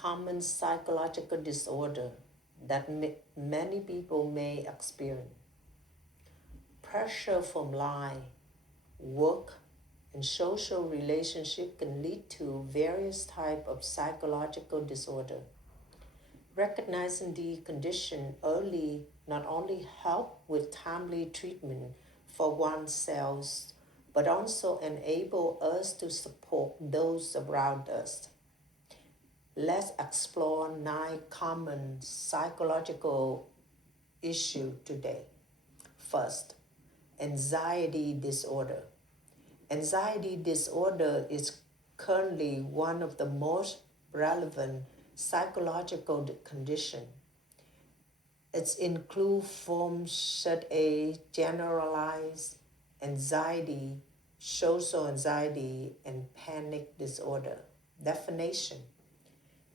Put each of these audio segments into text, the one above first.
common psychological disorder that many people may experience. Pressure from life, work, and social relationship can lead to various types of psychological disorder. Recognizing the condition early not only help with timely treatment for oneself, but also enable us to support those around us. Let's explore 9 common psychological issues today. First, anxiety disorder. Anxiety disorder is currently one of the most relevant psychological conditions. It includes forms such as generalized anxiety, social anxiety, and panic disorder. Definition: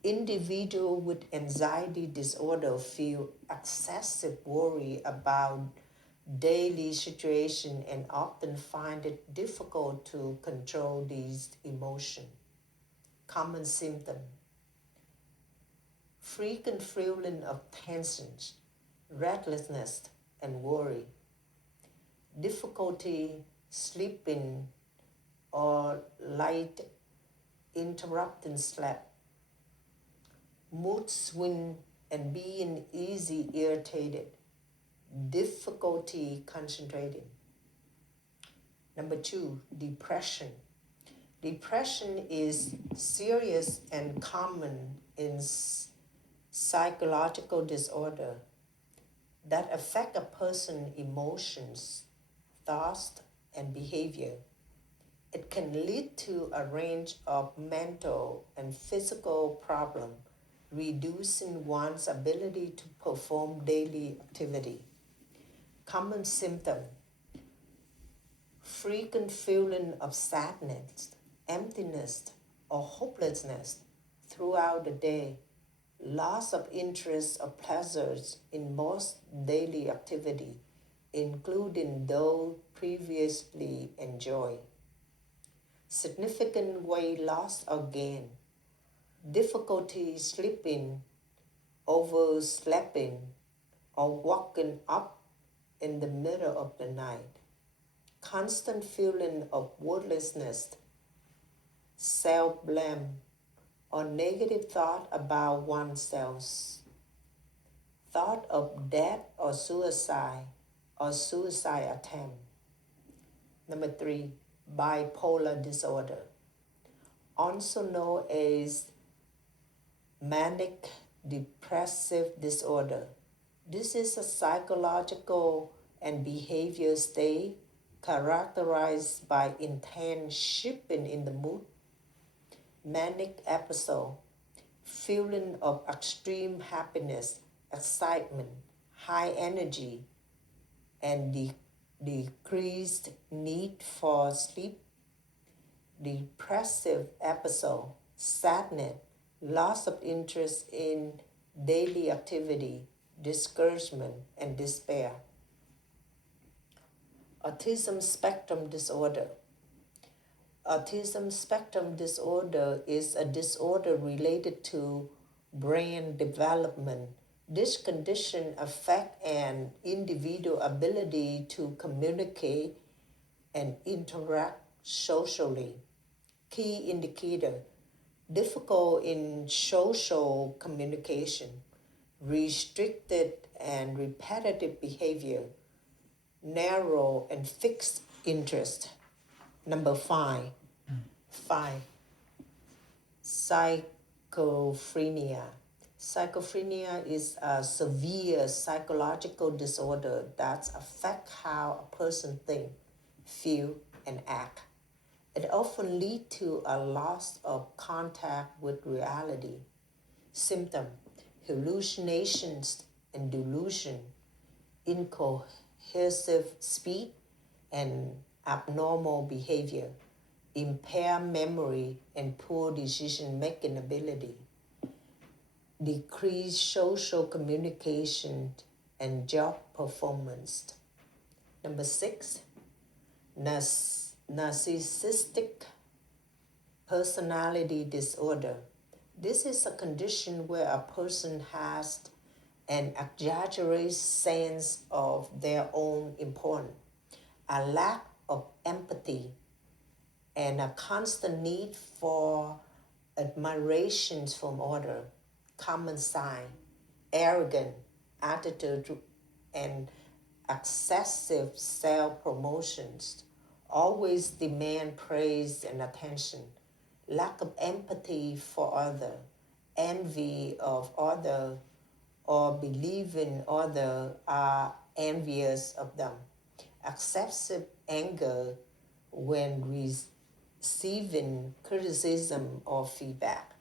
individuals with anxiety disorder feel excessive worry about daily situation and often find it difficult to control these emotions. Common symptoms: frequent feeling of tension, restlessness, and worry, difficulty sleeping or light interrupting sleep, mood swing and being easily irritated, difficulty concentrating. Number 2, depression. Depression is serious and common in psychological disorder that affect a person's emotions, thoughts, and behavior. It can lead to a range of mental and physical problems, reducing one's ability to perform daily activity. Common symptoms: frequent feeling of sadness, emptiness, or hopelessness throughout the day, loss of interest or pleasures in most daily activity, including those previously enjoyed, significant weight loss or gain, difficulty sleeping, oversleeping, or waking up in the middle of the night, constant feeling of worthlessness, self-blame, or negative thought about oneself, thought of death or suicide attempt. Number 3, bipolar disorder, also known as manic depressive disorder. This is a psychological and behavior state characterized by intense shifting in the mood, manic episode, feeling of extreme happiness, excitement, high energy, and decreased need for sleep, depressive episode, sadness, loss of interest in daily activity, discouragement, and despair. Autism Spectrum Disorder. Autism Spectrum Disorder is a disorder related to brain development. This condition affects an individual's ability to communicate and interact socially. Key indicator: difficult in social communication, restricted and repetitive behavior, narrow and fixed interest. Number 5, schizophrenia. Schizophrenia is a severe psychological disorder that affects how a person thinks, feels, and acts. It often leads to a loss of contact with reality. Symptoms: hallucinations and delusion, incoherent speech and abnormal behavior, impaired memory and poor decision-making ability, decreased social communication and job performance. Number 6, Narcissistic Personality Disorder. This is a condition where a person has an exaggerated sense of their own importance, a lack of empathy, and a constant need for admiration from others, common sign, arrogant attitude, and excessive self-promotions, always demand praise and attention, lack of empathy for others, envy of others, or believing others are envious of them, excessive anger when receiving criticism or feedback,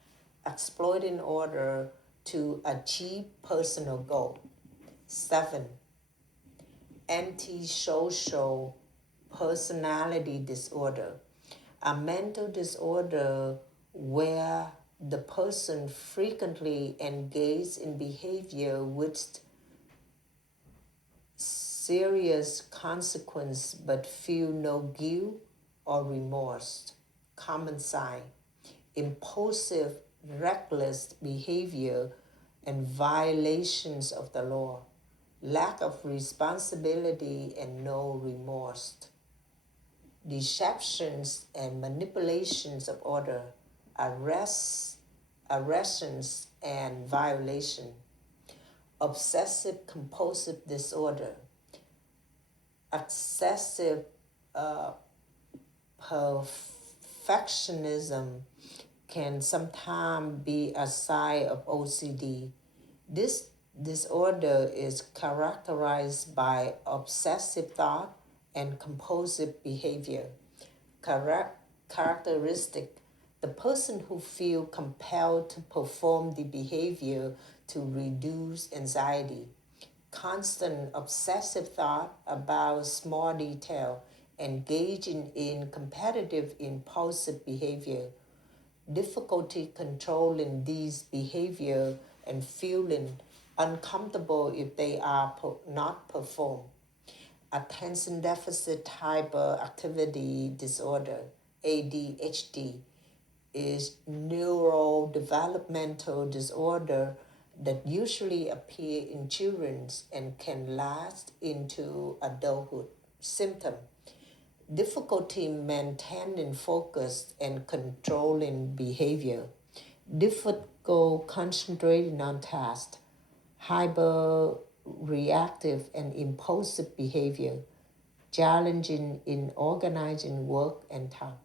exploit in order to achieve personal goal. 7. Antisocial Personality Disorder, a mental disorder where the person frequently engages in behavior with serious consequence but feel no guilt or remorse. Common sign, impulsive, reckless behavior and violations of the law, lack of responsibility and no remorse, deceptions and manipulations of order, arrests and violation, obsessive-compulsive disorder, excessive perfectionism can sometimes be a sign of OCD. This disorder is characterized by obsessive thought and compulsive behavior. Characteristic: the person who feels compelled to perform the behavior to reduce anxiety, constant obsessive thought about small detail, engaging in competitive impulsive behavior, difficulty controlling these behavior and feeling uncomfortable if they are not performed. Attention Deficit Hyperactivity Disorder, ADHD, is neurodevelopmental disorder that usually appear in children and can last into adulthood. Symptom: difficulty maintaining focus and controlling behavior, difficult concentrating on tasks, hyperreactive and impulsive behavior, challenging in organizing work and tasks.